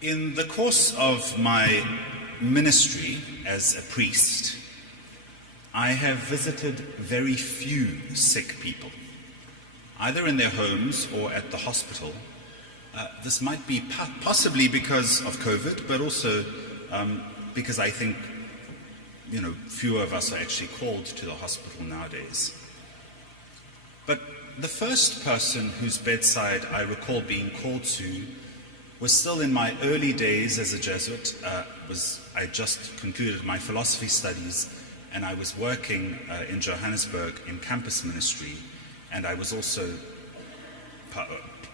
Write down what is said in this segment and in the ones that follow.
In the course of my ministry as a priest, I have visited very few sick people, either in their homes or at the hospital. This might be possibly because of COVID, but also because I think, fewer of us are actually called to the hospital nowadays. But the first person whose bedside I recall being called to was still in my early days as a Jesuit. I just concluded my philosophy studies, and I was working in Johannesburg in campus ministry, and I was also,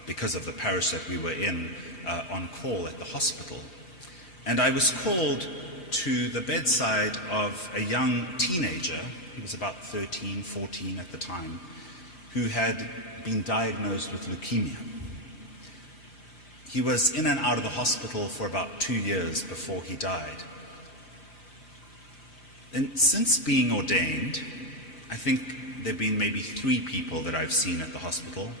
because of the parish that we were in, on call at the hospital. And I was called to the bedside of a young teenager, he was about 13, 14 at the time, who had been diagnosed with leukemia. He was in and out of the hospital for about 2 years before he died. And since being ordained, I think there have been maybe 3 people that I've seen at the hospital.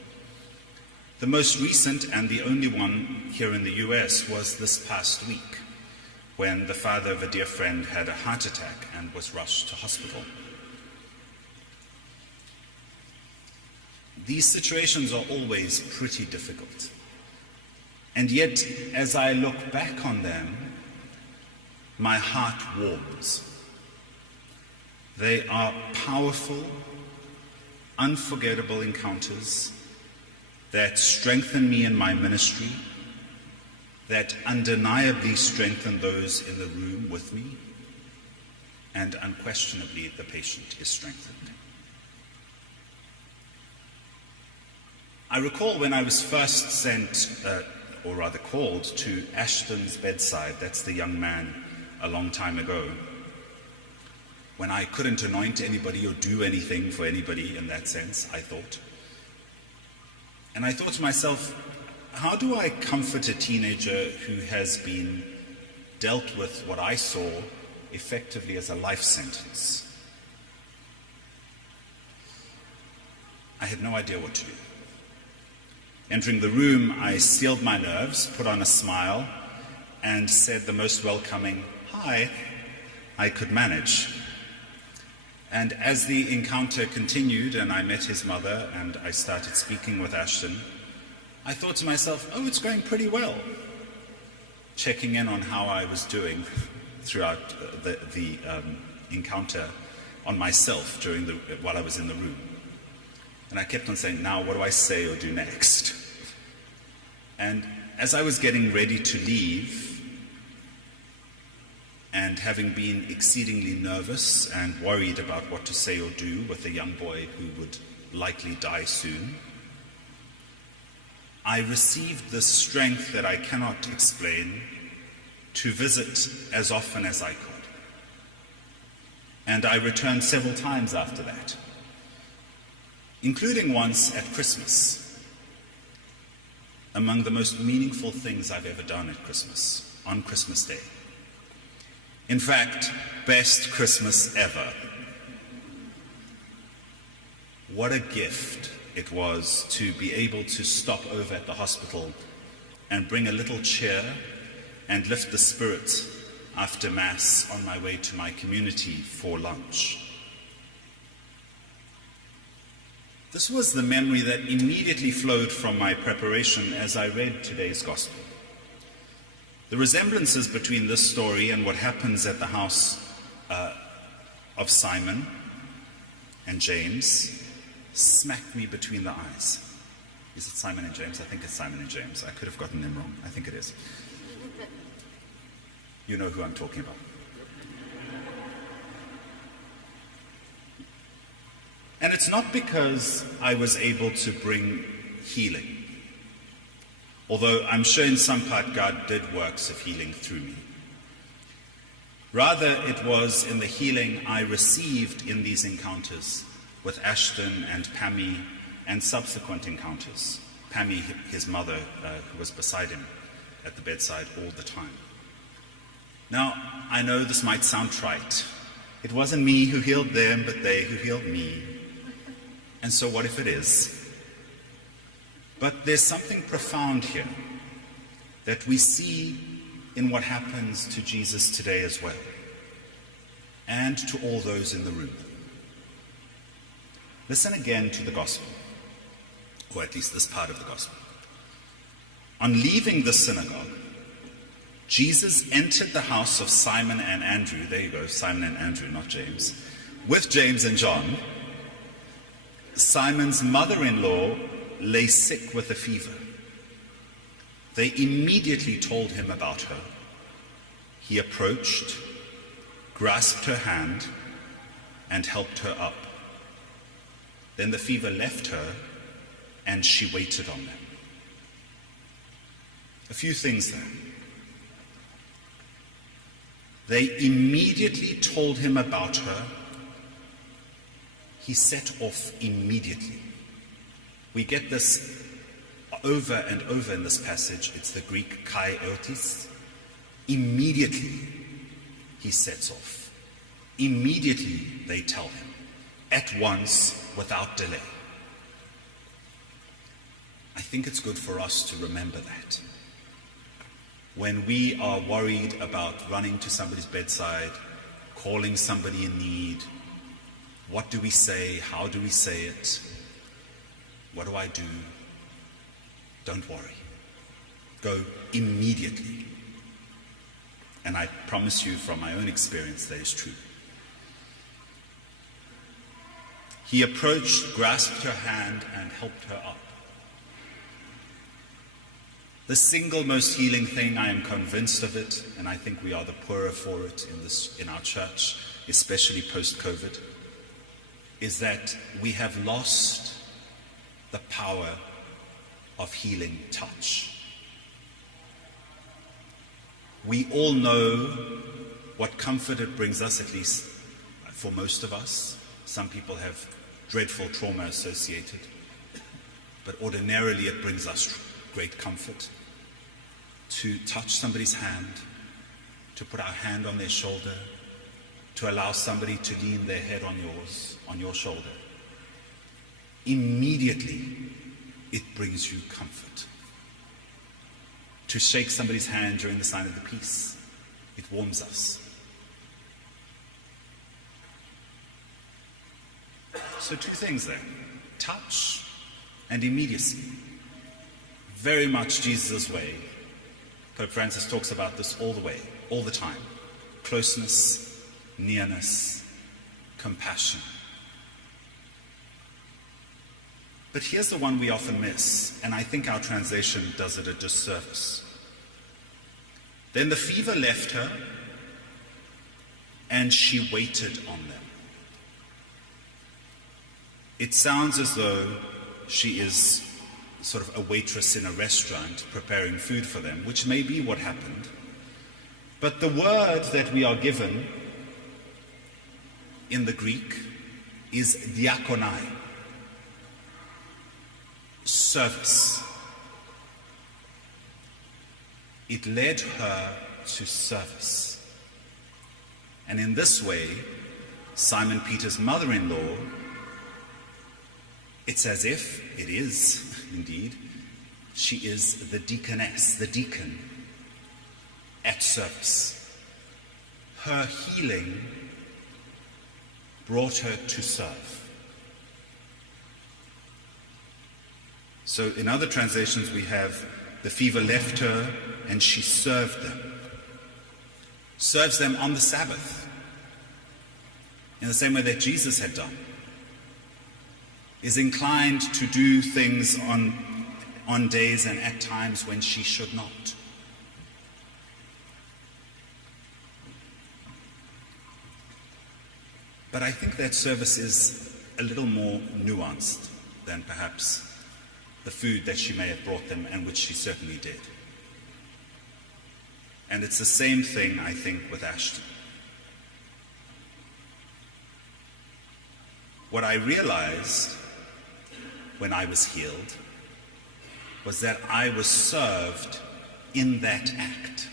The most recent and the only one here in the US was this past week, when the father of a dear friend had a heart attack and was rushed to hospital. These situations are always pretty difficult. And yet, as I look back on them, my heart warms. They are powerful, unforgettable encounters that strengthen me in my ministry, that undeniably strengthen those in the room with me, and unquestionably the patient is strengthened. I recall when I was first sent, or rather called, to Ashton's bedside, that's the young man a long time ago, when I couldn't anoint anybody or do anything for anybody in that sense, I thought. And I thought to myself, how do I comfort a teenager who has been dealt with what I saw effectively as a life sentence? I had no idea what to do. Entering the room, I steeled my nerves, put on a smile, and said the most welcoming, "Hi," I could manage. And as the encounter continued and I met his mother and I started speaking with Ashton, I thought to myself, oh, it's going pretty well. Checking in on how I was doing throughout the encounter on myself while I was in the room. And I kept on saying, now what do I say or do next? And as I was getting ready to leave, and having been exceedingly nervous and worried about what to say or do with a young boy who would likely die soon, I received the strength that I cannot explain to visit as often as I could. And I returned several times after that, including once at Christmas, among the most meaningful things I've ever done at Christmas, on Christmas Day. In fact, best Christmas ever. What a gift it was to be able to stop over at the hospital and bring a little cheer and lift the spirits after Mass on my way to my community for lunch. This was the memory that immediately flowed from my preparation as I read today's Gospel. The resemblances between this story and what happens at the house of Simon and James smacked me between the eyes. Is it Simon and James? I think it's Simon and James. I could have gotten them wrong. I think it is. You know who I'm talking about. And it's not because I was able to bring healing, although I'm sure in some part God did works of healing through me. Rather, it was in the healing I received in these encounters with Ashton and Pammy and subsequent encounters. Pammy, his mother, who was beside him at the bedside all the time. Now, I know this might sound trite. It wasn't me who healed them, but they who healed me. And so what if it is? But there's something profound here, that we see in what happens to Jesus today as well, and to all those in the room. Listen again to the gospel, or at least this part of the gospel. On leaving the synagogue, Jesus entered the house of Simon and Andrew. There you go, Simon and Andrew, not James. With James and John. Simon's mother-in-law lay sick with a fever. They immediately told him about her. He approached, grasped her hand, and helped her up. Then the fever left her, and she waited on them. A few things there. They immediately told him about her. He set off immediately. We get this over and over in this passage. It's the Greek kai otis. Immediately he sets off. Immediately they tell him. At once, without delay. I think it's good for us to remember that. When we are worried about running to somebody's bedside, calling somebody in need, what do we say? How do we say it? What do I do? Don't worry. Go immediately. And I promise you from my own experience that is true. He approached, grasped her hand, and helped her up. The single most healing thing, I am convinced of it, and I think we are the poorer for it in our church, especially post-COVID, is that we have lost the power of healing touch. We all know what comfort it brings us, at least for most of us. Some people have dreadful trauma associated, but ordinarily it brings us great comfort to touch somebody's hand, to put our hand on their shoulder, to allow somebody to lean their head on yours, on your shoulder. Immediately, it brings you comfort. To shake somebody's hand during the sign of the peace, it warms us. So two things there, touch and immediacy. Very much Jesus' way. Pope Francis talks about this all the way, all the time. Closeness, nearness, compassion. But here's the one we often miss, and I think our translation does it a disservice. Then the fever left her, and she waited on them. It sounds as though she is sort of a waitress in a restaurant preparing food for them, which may be what happened. But the word that we are given in the Greek is diakonai, service. It led her to service. And in this way, Simon Peter's mother-in-law, it's as if, it is indeed, she is the deaconess, the deacon at service. Her healing brought her to serve. So in other translations we have the fever left her and she served them. Serves them on the Sabbath, in the same way that Jesus had done. Is inclined to do things on days and at times when she should not. But I think that service is a little more nuanced than perhaps the food that she may have brought them, and which she certainly did. And it's the same thing, I think, with Ashton. What I realized when I was healed was that I was served in that act.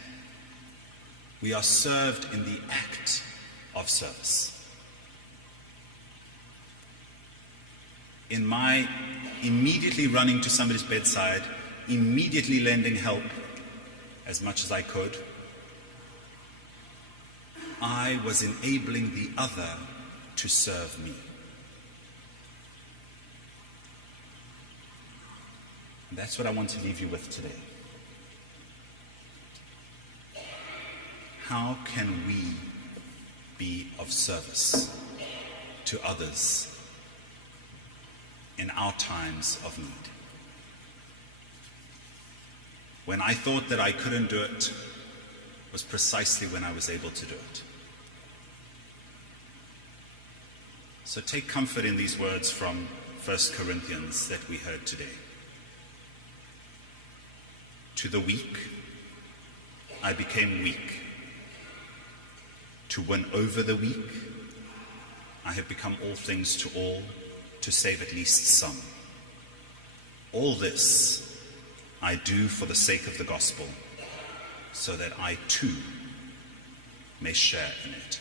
We are served in the act of service. In my immediately running to somebody's bedside, immediately lending help as much as I could, I was enabling the other to serve me. And that's what I want to leave you with today. How can we be of service to others in our times of need? When I thought that I couldn't do it, was precisely when I was able to do it. So take comfort in these words from 1 Corinthians that we heard today. To the weak, I became weak. To win over the weak, I have become all things to all, to save at least some. All this I do for the sake of the gospel, so that I too may share in it.